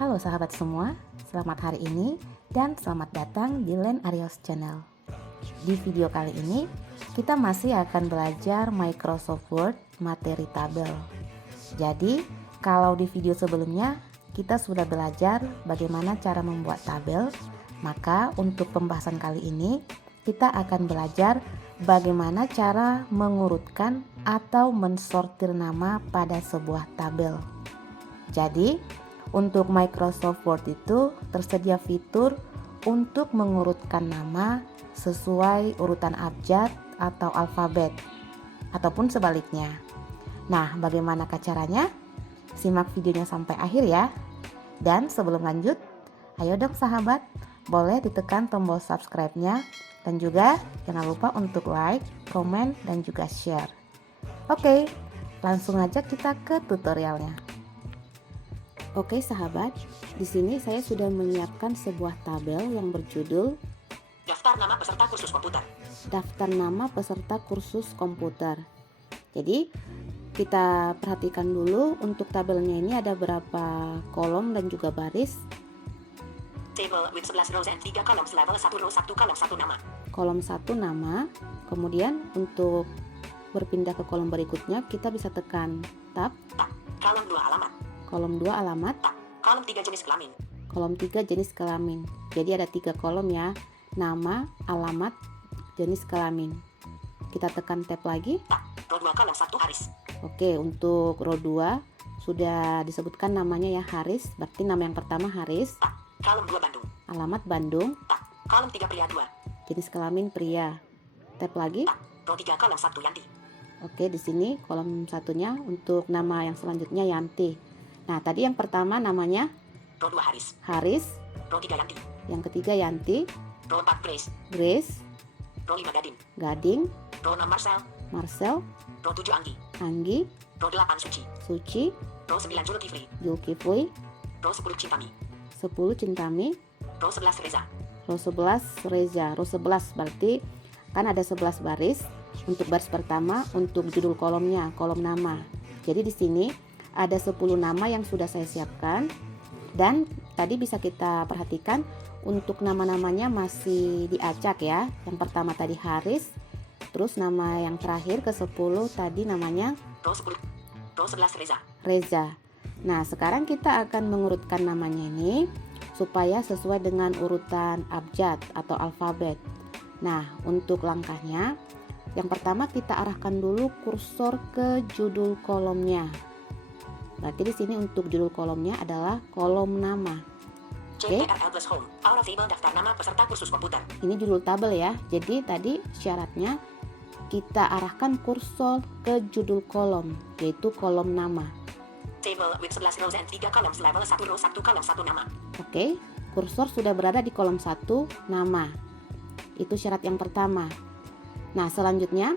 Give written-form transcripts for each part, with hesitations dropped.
Halo sahabat semua, selamat hari ini dan selamat datang di Len Arios Channel. Di video kali ini, kita masih akan belajar Microsoft Word materi tabel. Jadi, kalau di video sebelumnya kita sudah belajar bagaimana cara membuat tabel, maka untuk pembahasan kali ini kita akan belajar bagaimana cara mengurutkan atau mensortir nama pada sebuah tabel. Jadi, untuk Microsoft Word itu tersedia fitur untuk mengurutkan nama sesuai urutan abjad atau alfabet, ataupun sebaliknya. Nah, bagaimanakah caranya? Simak videonya sampai akhir ya. Dan sebelum lanjut, ayo dong sahabat, boleh ditekan tombol subscribe-nya dan juga jangan lupa untuk like, komen, dan juga share. Oke, langsung aja kita ke tutorialnya. Oke sahabat, di sini saya sudah menyiapkan sebuah tabel yang berjudul Daftar nama peserta kursus komputer. Daftar nama peserta kursus komputer. Jadi, kita perhatikan dulu untuk tabelnya ini ada berapa kolom dan juga baris. Table with 11 rows and 3 columns, level 1 row 1 kolom 1 nama. Kolom 1 nama, kemudian untuk berpindah ke kolom berikutnya kita bisa tekan tab. Tak. Kolom 2 alamat. Kolom 2 alamat. Tak. Kolom 3 jenis kelamin. Kolom 3 jenis kelamin. Jadi ada 3 kolom ya. Nama, alamat, jenis kelamin. Kita tekan tab lagi. Tak. Row 2 kolom 1 Haris. Oke, untuk row 2 sudah disebutkan namanya ya, Haris. Berarti nama yang pertama Haris. Tak. Kolom 2 Bandung. Alamat Bandung. Tak. Kolom 3 pria 2. Jenis kelamin pria. Tab lagi. Tak. Row 3 kolom 1 Yanti. Oke, di sini kolom satunya untuk nama yang selanjutnya Yanti. Nah, tadi yang pertama namanya Row 2 Haris. Haris. Row 3 Yanti. Yang ketiga Yanti. Row 4 Grace. Grace. Row 5 Gading. Gading. Row 6 Marcel. Marcel. Row 7 Anggi. Anggi. Row 8 Suci. Suci. Row 9 Julkifli. Zulkifli. Row 10 Cintami. 10 Cintami. Row 11 Reza. Row 11 Reza. Row 11 berarti kan ada 11 baris. Untuk baris pertama untuk judul kolomnya, kolom nama. Jadi di sini ada 10 nama yang sudah saya siapkan. Dan tadi bisa kita perhatikan untuk nama-namanya masih diacak ya. Yang pertama tadi Haris. Terus nama yang terakhir ke 10 tadi namanya Row 10. Row 11 Reza. Reza. Nah, sekarang kita akan mengurutkan namanya ini supaya sesuai dengan urutan abjad atau alfabet. Nah, untuk langkahnya, yang pertama kita arahkan dulu kursor ke judul kolomnya. Berarti di sini untuk judul kolomnya adalah kolom nama. JRL plus home. Aura table daftar nama peserta kursus komputer. Ini judul tabel ya. Jadi tadi syaratnya kita arahkan kursor ke judul kolom, yaitu kolom nama. Table with 11 rows and 3 columns, level 1 row 1 kolom 1 nama. Oke, kursor sudah berada di kolom 1 nama. Itu syarat yang pertama. Nah, selanjutnya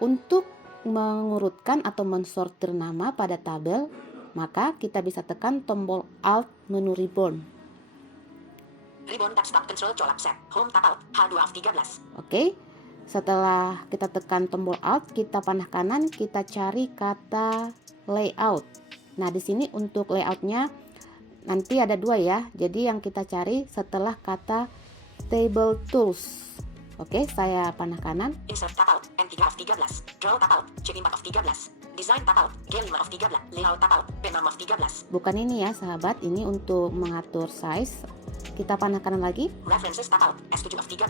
untuk mengurutkan atau mensortir nama pada tabel, maka kita bisa tekan tombol Alt menu Ribbon. Ribbon tab stop control colap set. Home tab out. H2 of 13. Oke. Setelah kita tekan tombol Alt, kita panah kanan, kita cari kata layout. Nah, di sini untuk layoutnya nanti ada 2 ya. Jadi yang kita cari setelah kata table tools. Oke, saya panah kanan. Insert tab out. M3 of 13. Draw tab out. C4 of 13. Design tab out. G5 of 13. Layout tab out. B6 of 13. Bukan ini ya sahabat, ini untuk mengatur size. Kita panah kanan lagi. References tab out. S7 of 13.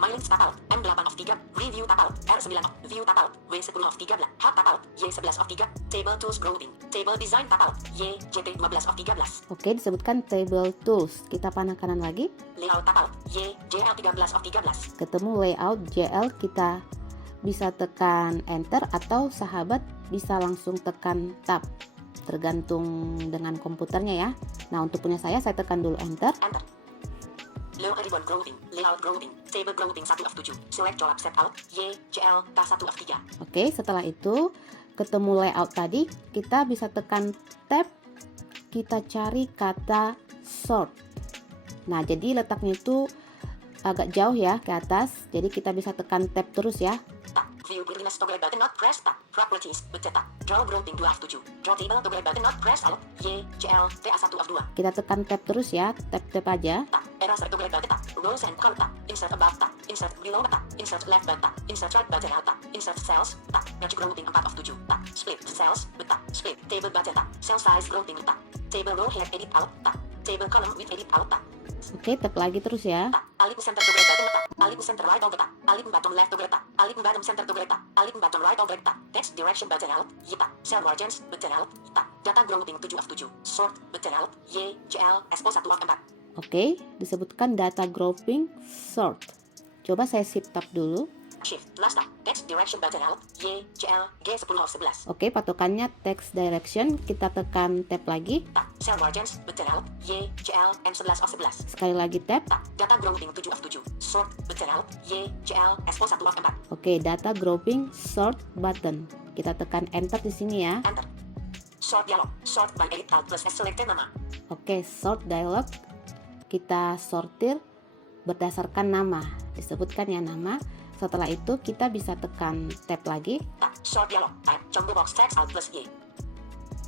My links tab out. M8 of 3. Review tab out. R9 of view tab out. W10 of 13. Hub tab out. Y11 of 3. Table tools grouping. Table design tab out. Y JT12 of 13. Oke, disebutkan table tools. Kita panah kanan lagi. Layout tab out. Y JL13 of 13. Ketemu layout JL, kita bisa tekan enter atau sahabat bisa langsung tekan tab. Tergantung dengan komputernya ya. Nah, untuk punya saya tekan dulu enter. Enter. Low ribbon grouping. Layout grouping. Table grouping 1 of 7. Select column set out. Y JL K1 of 3. Oke, setelah itu ketemu layout tadi, kita bisa tekan tab. Kita cari kata sort. Nah, jadi letaknya itu agak jauh ya ke atas. Jadi kita bisa tekan tab terus ya. Tak. View query list toggle button not press tab. Properties button tab. Draw grouping 2 of 7. Draw table toggle button not press alt Y CL TA 1 of 2. Kita tekan tab terus ya, tab aja. Tab. Eraser toggle button tab. Rows and column tab. Insert above tab. Insert below tab. Insert left button tab. Insert right button alt tab. Insert cells tab. Merge grouping 4 of 7 tab. Split cells tab. Split table button tab. Cell size grouping tab. Table row head edit out tab. Table column with edit out tab. Oke, tap lagi terus ya. Tab. Align center toggle button tab. Align center right toggle tab. Align bottom left toggle tab. Align bottom center toggle tab. Align bottom right toggle tab. Text direction button alt Y tab. Cell margins button alt tab. Data grouping 7 of 7. Sort button alt Y CL SO 1 of 4. Oke, disebutkan data grouping sort. Coba saya shift tab dulu. Shift last tab. Text direction button alt Y CL G 10 of 11. Oke, patokannya text direction. Kita tekan tab lagi. Tab. Cell margins button alt Y CL M 11 of 11. Sekali lagi tab. Tab. Data grouping 7 of 7. Sort button alt Y CL SO 1 of 4. Oke, data grouping sort button. Kita tekan enter di sini ya. Enter. Sort dialog. Sort by edit alt plus S selected nama. Oke, sort dialog. Kita sortir berdasarkan nama. Disebutkan ya nama. Setelah itu kita bisa tekan tab lagi. Tab. Sort dialog. Type combo box text alt plus Y.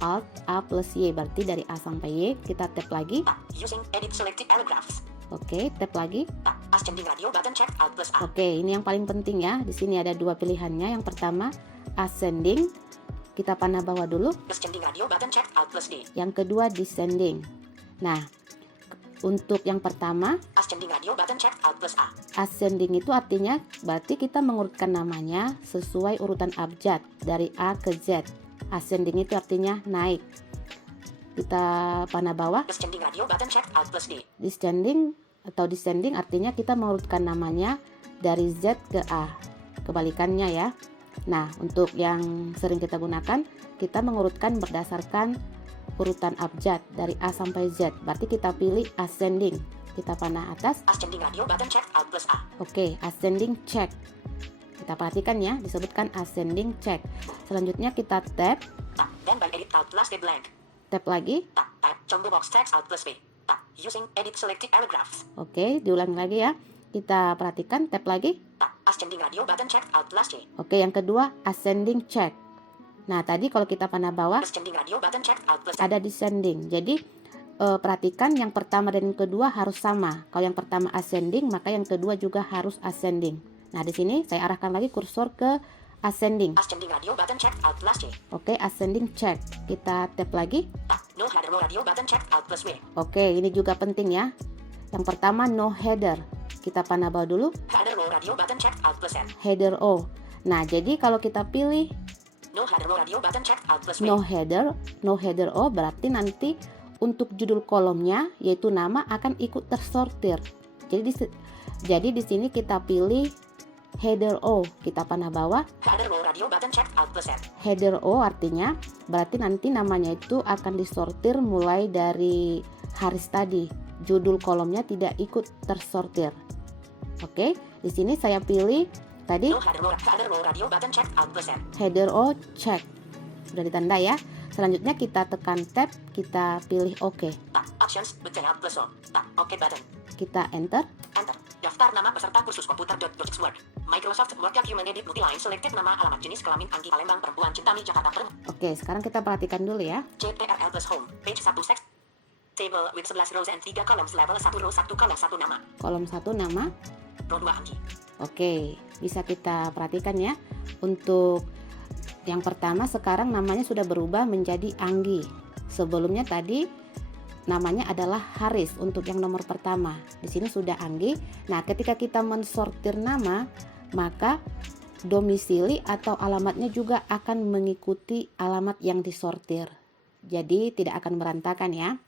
Alt A plus Y, berarti dari A sampai Y. Kita tab lagi. Tab. Using edit selected paragraphs. Oke, tab lagi. Tab. Ascending radio button check alt plus A. Oke, ini yang paling penting ya. Di sini ada dua pilihannya. Yang pertama ascending. Kita panah bawah dulu. Ascending radio button check alt plus D. Yang kedua descending. Nah, untuk yang pertama Ascending radio button check alt plus A. ascending itu artinya berarti kita mengurutkan namanya sesuai urutan abjad dari A ke Z. Ascending itu artinya naik. Kita panah bawah. Ascending radio button check alt plus D. Descending atau descending artinya kita mengurutkan namanya dari Z ke A. Kebalikannya ya. Nah, untuk yang sering kita gunakan, kita mengurutkan berdasarkan urutan abjad dari A sampai Z. Berarti kita pilih ascending. Kita panah atas. Ascending radio button check alt plus A. Oke, ascending check. Kita perhatikan ya, disebutkan ascending check. Selanjutnya kita tab. Tab. Then by edit alt plus D blank. Tab lagi. Tab. Type combo box text alt plus P. Tab. Using edit selected paragraphs. Oke, diulangi lagi ya. Kita perhatikan, tab lagi. Tab. Ascending radio button check alt plus C. Oke, yang kedua ascending check. Nah, tadi kalau kita panah bawah Ascending radio button check alt plus C. ada descending. Jadi perhatikan yang pertama dan yang kedua harus sama. Kalau yang pertama ascending, maka yang kedua juga harus ascending. Nah, di sini saya arahkan lagi kursor ke ascending. Ascending radio button check alt plus C. Oke, ascending check. Kita tap lagi. Tab. No header row radio button check alt plus W. Oke, ini juga penting ya. Yang pertama no header. Kita panah bawah dulu. Header row radio button check alt plus N. Header O. Nah, jadi kalau kita pilih No header row radio button check alt plus W. no header O berarti nanti untuk judul kolomnya yaitu nama akan ikut tersortir. Jadi di sini kita pilih header O, kita panah bawah. Header row radio button check alt plus N. Header O artinya berarti nanti namanya itu akan disortir mulai dari haris tadi. Judul kolomnya tidak ikut tersortir. Oke, di sini saya pilih tadi No header row radio button check alt plus N. header O check. Sudah ditanda ya. Selanjutnya kita tekan tab, kita pilih OK. Tab. Options button alt plus O. Tab. OK button. Kita enter. Enter. Daftar nama peserta kursus komputer.docx Word. Microsoft Word document edit multiline selected nama alamat jenis kelamin Anggi Palembang perempuan Cintami Jakarta Perempuan. Oke, sekarang kita perhatikan dulu ya. CTRL plus home. Page 1 seks. Table with 11 rows and 3 columns level 1 row 1 kolom 1 nama. Kolom 1 nama. Row 2 Anggi. Oke, bisa kita perhatikan ya. Untuk yang pertama sekarang namanya sudah berubah menjadi Anggi. Sebelumnya tadi namanya adalah Haris untuk yang nomor pertama. Di sini sudah Anggi. Nah, ketika kita mensortir nama, maka domisili atau alamatnya juga akan mengikuti alamat yang disortir. Jadi tidak akan berantakan ya.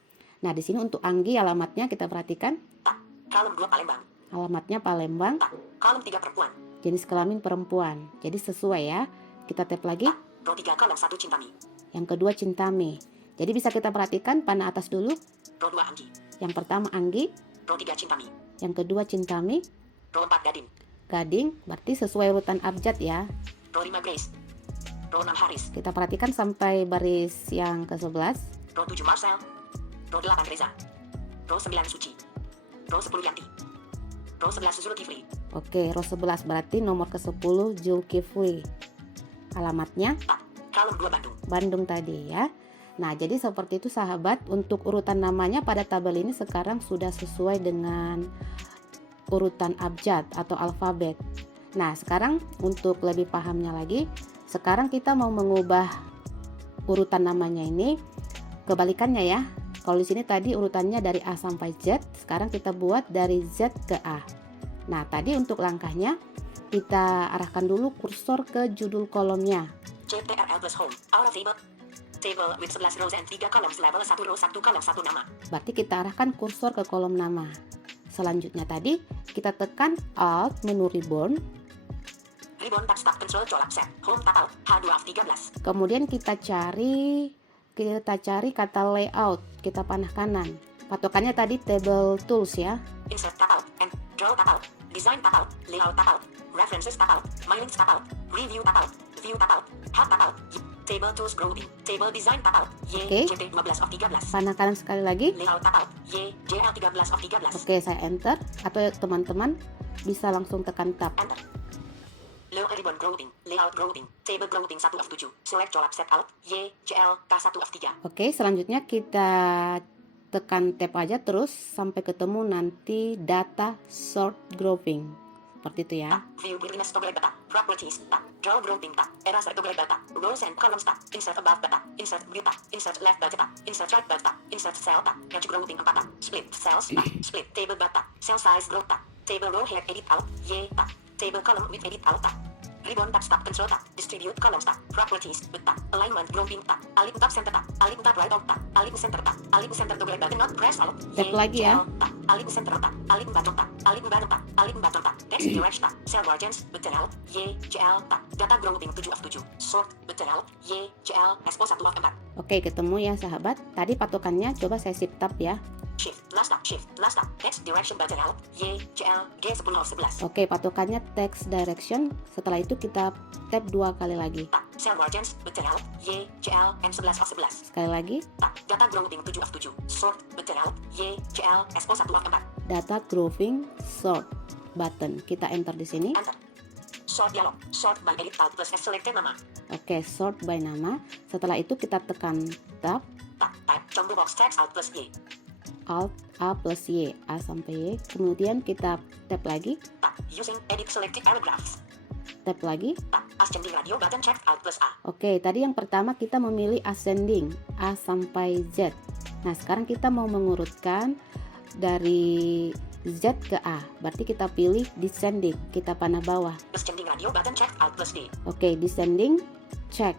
Nah, di sini untuk Anggi alamatnya kita perhatikan. Tab. Kolom 2 Palembang. Alamatnya Palembang. Tab. Kolom 3 perempuan. Jenis kelamin perempuan. Jadi sesuai ya. Kita tap lagi. Tab. Row 3 kolom 1 Cintami. Yang kedua Cintami. Jadi bisa kita perhatikan panah atas dulu. Row 2 Anggi. Yang pertama Anggi. Row 3 Cintami. Yang kedua Cintami. Row 4 Gading. Gading. Berarti sesuai urutan abjad ya. Row 5 Grace. Row 6 Haris. Kita perhatikan sampai baris yang ke-11. Row 7 Marcel. Row 8 Reza. Row 9 Suci. Row 10 Yanti. Row Row 11 Zulkifli. Oke, row 11 berarti nomor ke-10 Zulkifli. Alamatnya Kolom 2 Bandung. Bandung tadi ya. Nah, jadi seperti itu sahabat, untuk urutan namanya pada tabel ini sekarang sudah sesuai dengan urutan abjad atau alfabet. Nah, sekarang untuk lebih pahamnya lagi, sekarang kita mau mengubah urutan namanya ini kebalikannya ya. Kalau di sini tadi urutannya dari A sampai Z, sekarang kita buat dari Z ke A. Nah, tadi untuk langkahnya kita arahkan dulu kursor ke judul kolomnya. CTRL plus home. All table. Table with 11 rows and 3 columns, level 1 row 1 kolom 1 nama. Berarti kita arahkan kursor ke kolom nama. Selanjutnya tadi kita tekan Alt menu ribbon. Ribbon tab start control colap set. Home tab alt H2 of 13. Kemudian kita cari kata layout, kita panah kanan. Patokannya tadi table tools ya. Insert tab alt and draw tab alt. Design tab alt. Layout tab alt. References tab alt. My links tab alt. Review tab alt. View tab alt. Hub tab alt. Table tools grouping. Table design tab alt. Oke. JT 12 of 13. Panah kanan sekali lagi. Layout tab alt. JL 13 of 13. Oke, saya enter, atau teman-teman bisa langsung tekan tab. Enter. Low ribbon grouping. Layout grouping. Table grouping 1 of 7. Select colap set alt. JL K1 of 3. Oke, selanjutnya kita tekan tab aja terus sampai ketemu nanti data sort grouping. Seperti itu ya. View weirdness toggle data. Properties tab. Draw grouping tab. Eraser toggle data. Rows and columns tab. Insert above data. Insert view tab. Insert left bar tab. Insert right bar tab. Insert cell tab. Edge grouping 4 tab. Split cells tab. Split table bar tab. Cell size group tab. Table row head edit alt. Y tab. Table column with edit alt tab. Ribbon tab stop control tab. Distribute columns tab. Properties with tab. Alignment grouping tab. Align tab center tab. Align tab right alt tab. Align center tab. Align center toggle button not press alt. Tap lagi ya. Tab. Align center tab. Align button tab. Align button tab. Align button tab. Text direction tab. Cell margins button alt. JL tab. Data grouping 7 of 7. Sort button alt. JL Expo 1 of 4. Oke, ketemu ya sahabat. Tadi patokannya coba saya shift tab ya. Shift last tab. Shift last tab. Text direction button alt. JL G10 of 11. Oke, patokannya text direction. Setelah itu kita tab 2 kali lagi. Tab. Cell margins button alt. JL M11 of 11. Sekali lagi, Tab. Data grouping 7 of 7. Sort button alt. JL Expo 1 of 4. data grouping sort button. Kita enter di sini. Enter. Sort dialog. Sort by edit alt plus S selected nama. Oke, sort by nama. Setelah itu kita tekan tab Tab. Type combo box text alt plus Y. Alt A plus Y, A sampai Y. Kemudian kita tab lagi, Tab. Using edit selected paragraphs. tab lagi. Tab. Ascending radio button check alt plus A. Oke, tadi yang pertama kita memilih ascending A sampai Z. Nah, sekarang kita mau mengurutkan dari Z ke A. Berarti kita pilih descending, kita panah bawah. Ascending radio button check alt plus D. Oke, descending, check.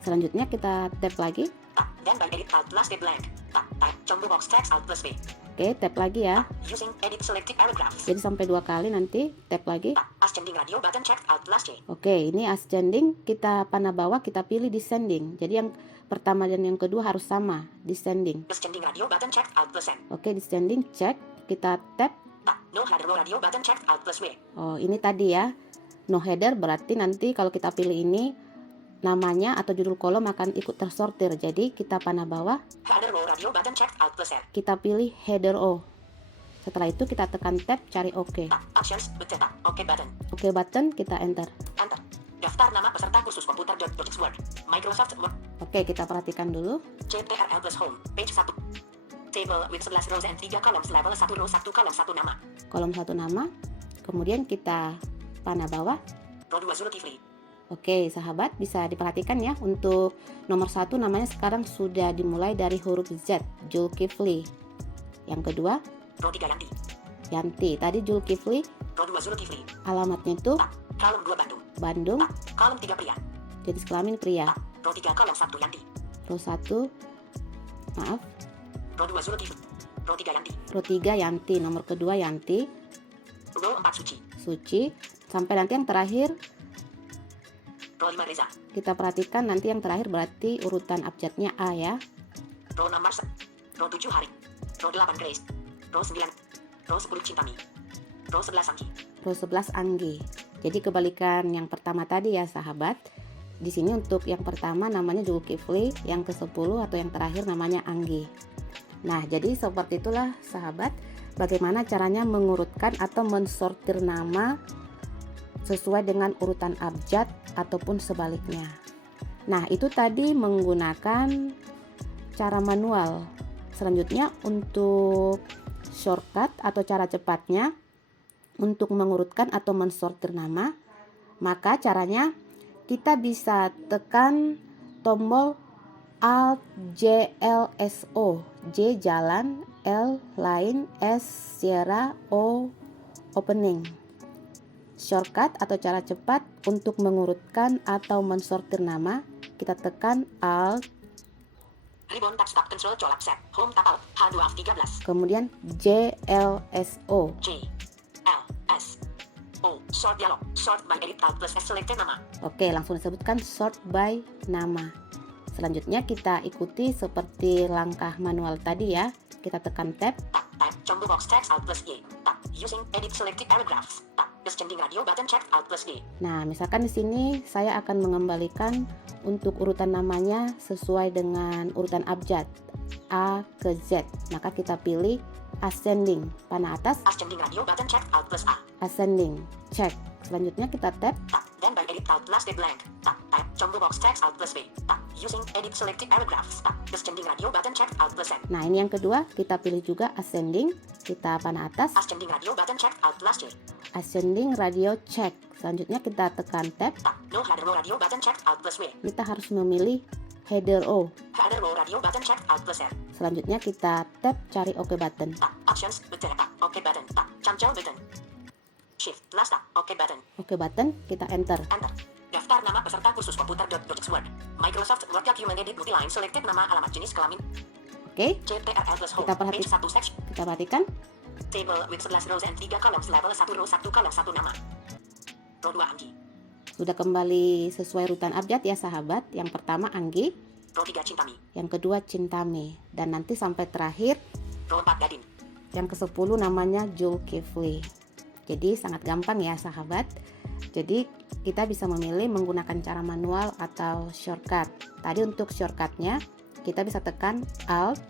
Selanjutnya kita tab lagi. Tab. Then by edit alt plus D blank. Tab. Type combo box text alt plus B. Oke, tab lagi ya. Using edit selected paragraphs. Jadi sampai 2 kali nanti tab lagi. Tab. Ascending radio button check alt plus J. Oke, ini ascending, kita panah bawah, kita pilih descending. Jadi yang pertama dan yang kedua harus sama, descending. Ascending radio button check alt plus N. Oke, descending, check. Kita tab. Tab. No header row radio button check alt plus W. Oh, ini tadi ya. No header berarti nanti kalau kita pilih ini namanya atau judul kolom akan ikut tersortir. Jadi kita panah bawah, Header row radio button check alt plus R. kita pilih header O. Setelah itu kita tekan tab, cari OK. Tab. Options button tab. OK button. Oke button, kita enter. Enter. Daftar nama peserta kursus komputer Dropbox Word. Microsoft Word. Oke, kita perhatikan dulu. CTRL plus home. Page 1. Table with 11 rows and 3 columns. Level 1 row 1 kolom 1 nama. Kolom 1 nama. Kemudian kita panah bawah. Row 2 Zulkifli. Oke, sahabat bisa diperhatikan ya. Untuk nomor 1 namanya sekarang sudah dimulai dari huruf Z, Zulkifli. Yang kedua, Row 3 Yanti. Yanti. Tadi Zulkifli, Row 2 Zulkifli. alamatnya itu Tab. Kolom 2 Bandung. Bandung, Tab. Kolom 3 pria. jenis kelamin pria. Tab. Row 3 kolom 1 Yanti. Row 1, maaf, Row 2 Zulkifli. Row 3 Yanti. row 3 Yanti, nomor kedua Yanti, Row 4 Suci. Suci, sampai nanti yang terakhir Row 5 Reza. kita perhatikan nanti yang terakhir berarti urutan abjadnya A ya. Row 6 Mars. Row 7 Hari. Row 8 Grace. Row 9. Row 10 Cintami. Row 11 Anggi. Row 11 Anggi. Jadi kebalikan yang pertama tadi ya sahabat. Di sini untuk yang pertama namanya Zulkifli, yang ke-10 atau yang terakhir namanya Anggi. Nah, jadi seperti itulah sahabat. bagaimana caranya mengurutkan atau mensortir nama sesuai dengan urutan abjad ataupun sebaliknya. Nah, itu tadi menggunakan cara manual. Selanjutnya untuk shortcut atau cara cepatnya untuk mengurutkan atau mensortir nama, maka caranya kita bisa tekan tombol Alt JLSO, J jalan, L line, S Sierra, O opening. Shortcut atau cara cepat untuk mengurutkan atau mensortir nama, kita tekan Alt, Ribbon tab stop control colap set. Home tab alt. H2 of 13. kemudian JLSO. J L S O. Sort dialog. Sort by edit alt plus S selected nama. Oke, langsung disebutkan sort by nama. Selanjutnya kita ikuti seperti langkah manual tadi ya. Kita tekan tab. Tab combo box text alt plus Y. Tab using edit selected paragraphs. Tab descending radio button check alt plus D. Nah, misalkan di sini saya akan mengembalikan untuk urutan namanya sesuai dengan urutan abjad A ke Z. Maka kita pilih ascending, panah atas, Ascending radio button check alt plus A. ascending, check. Selanjutnya kita tab. Tab then by edit alt plus D blank. Tab type combo box text alt plus B. Tab using edit selected paragraphs. Tab descending radio button check alt plus N. Nah, ini yang kedua, kita pilih juga ascending, kita panah atas, Ascending radio button check alt plus J. ascending radio check. Selanjutnya kita tekan tab. Tab no header row radio button check alt plus W. Kita harus memilih header O. Header row radio button check alt plus R. Selanjutnya kita tap cari OK button. Tab options button tab OK button tab cancel button. Shift plus tab OK button. OK button, kita enter. Enter. Daftar nama peserta kursus komputer.docx Word. Microsoft Word document edit multiline selected nama alamat jenis kelamin. Oke, CTRL plus home. Kita perhati- Page 1 section. kita perhatikan. Table with 11 rows and 3 columns level 1 row 1 column 1 nama. Row 2 Anggi. Sudah kembali sesuai urutan abjad ya sahabat. Yang pertama Anggi, Row 3 Cintami. yang kedua Cintame, dan nanti sampai terakhir Row 4 Gadin. yang ke-10 namanya Zulkifli. Jadi sangat gampang ya sahabat. Jadi kita bisa memilih menggunakan cara manual atau shortcut. Tadi untuk shortcutnya kita bisa tekan Alt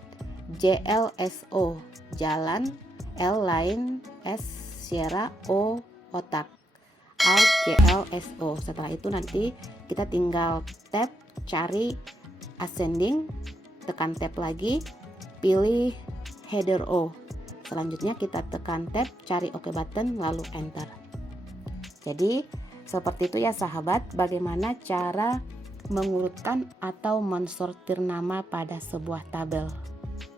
JLSO, jalan, L line, S Sierra, O otak. Alt JLSO. Setelah itu nanti kita tinggal tab cari ascending, tekan tab lagi, pilih header O. Selanjutnya kita tekan tab cari OK button lalu enter. Jadi seperti itu ya sahabat, bagaimana cara mengurutkan atau mensortir nama pada sebuah tabel.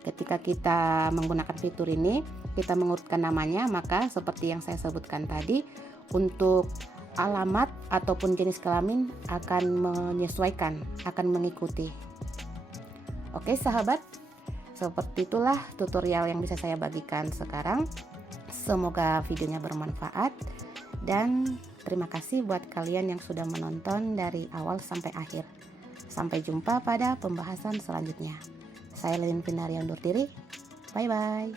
Ketika kita menggunakan fitur ini, kita mengurutkan namanya, maka seperti yang saya sebutkan tadi, untuk alamat ataupun jenis kelamin akan menyesuaikan, akan mengikuti. Oke sahabat, seperti itulah tutorial yang bisa saya bagikan sekarang. Semoga videonya bermanfaat dan terima kasih buat kalian yang sudah menonton dari awal sampai akhir. Sampai jumpa pada pembahasan selanjutnya. Saya Lilin Pinari undur diri. Bye bye.